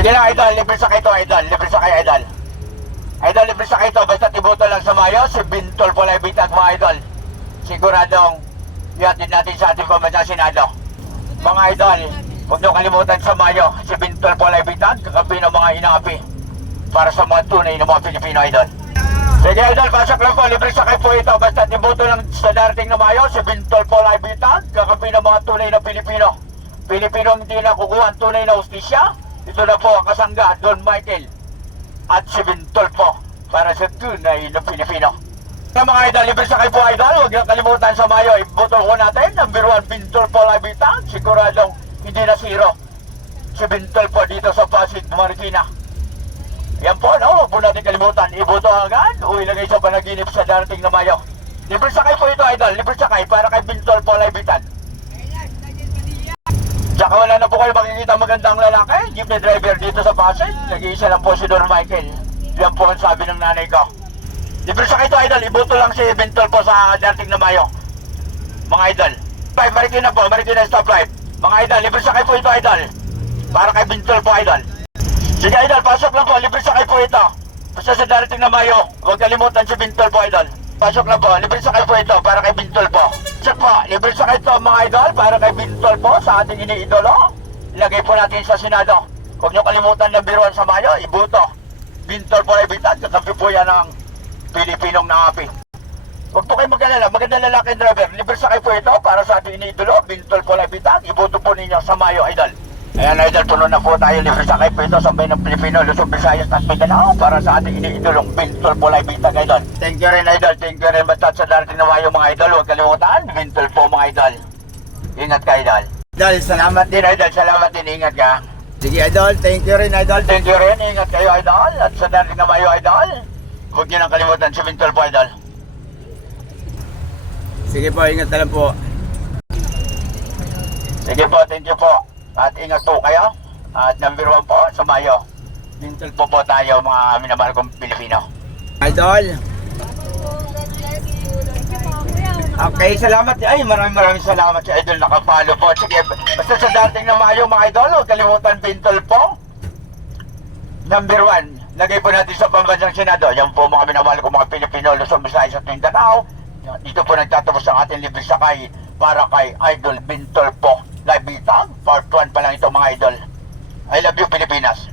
Sige lang, idol. Libre sa kayo, idol. Libre sa kayo, idol. Idol, libre sa kayo. Basta tibuto lang sa Mayo. Si Bintol po lang bitag, mga idol. Siguradong ihatid natin sa ating pambansang Senado. Mga idol, huwag niyo kalimutan sa Mayo. Si Bintol po lang bitag. Kakapi ng mga inaapi. Para sa mga tunay ng mga Pilipino, idol. Sige, idol. Pasok lang po. Libre sa kayo po ito. Basta tibuto lang sa darating na Mayo. Si Bintol po lang bitag. Kakapi ng mga tunay na Pilipino. Pilipino hindi na kukuha ang tunay na hustisya. Ito na po ang kasangga, Don Michael at si Bintol po para sa tunay na Pilipino. Sa mga idol, libre sa kayo po, idol. Huwag niyong kalimutan sa Mayo. Iboto ko natin. Number 1, Bintol po Labita. Siguradong hindi na zero si Bintol po dito sa Pasig, Marikina. Yan po, no? Huwag po natin kalimutan. Iboto agad o ilagay sa panaginip sa darating na Mayo. Libre sa kayo po ito, idol. Libre sa kayo para kay Bintol po Labita. Tsaka wala na po kayo makikita magandang lalaki, jeepney driver dito sa Pasig. Nag-iisa lang po si Don Michael. Yan po ang sabi ng nanay ko. Libre sa kayo, idol. Iboto lang si Bintol po sa dating na Mayo. Mga idol. Marikina po, Marikina stoplight. Mga idol, libre sa kayo po ito, idol. Para kay Bintol po, idol. Sige, idol, pasok lang po. Libre sa kayo po ito. Basta sa dating na Mayo. Huwag kalimutan si Bintol po, idol. Pasok lang po. Libre sa kayo po ito para kay Bintol po. Check po. Libre sa kayo ito, mga idol, para kay Bintol po sa ating iniidolo. Ilagay po natin sa Senado. Huwag niyo kalimutan ng biruan sa Mayo. Ibuto. Bintol po ay bitag. Kakampi po yan ng Pilipinong nangapi. Huwag po kayo mag-alala. Magandang lalaki driver. Libre sa kayo po ito para sa ating iniidolo. Bintol po ay bitag. Ibuto po ninyo sa Mayo, idol. Ayan, idol, puno na po tayo. Libre sa kayo po ito sa bayan ng Pilipino, Luzon, Visayas at Mindanao para sa ating iniidolong Bintol po ay bitag, idol. Thank you rin, idol. Thank you rin. Basta sa darating na Mayo, mga idol. Huwag kalimutan. Bintol po, mga idol. Ingat ka, idol. Idol, salamat din, idol. Salamat din. Ingat ka. Sige, idol. Thank you rin, idol. Thank you rin. Ingat kayo, idol. At sa darating na Mayo, idol, huwag niyo nang kalimutan si Bintol po, idol. Sige po, ingat na lang po. Sige po, thank you po. At ingat po kayo. At number 1 po sa Mayo. Bintol po tayo, mga minamahal kong Pilipino. Idol. Okay, salamat. Ay, maraming salamat sa idol. Nakapalo po. Sige, basta sa dating na Mayo, mga idol, huwag kalimutan Bintol po. Number 1, lagay po natin sa pambansang Senado. Yan po mga minamahal kong mga Pilipino, Luzon, Visayas at Mindanao. Dito po nagtatapos ang ating libre sakay para kay Idol Bintol po. Live bitag, part 1 pa lang ito, mga idol. I love you, Pilipinas.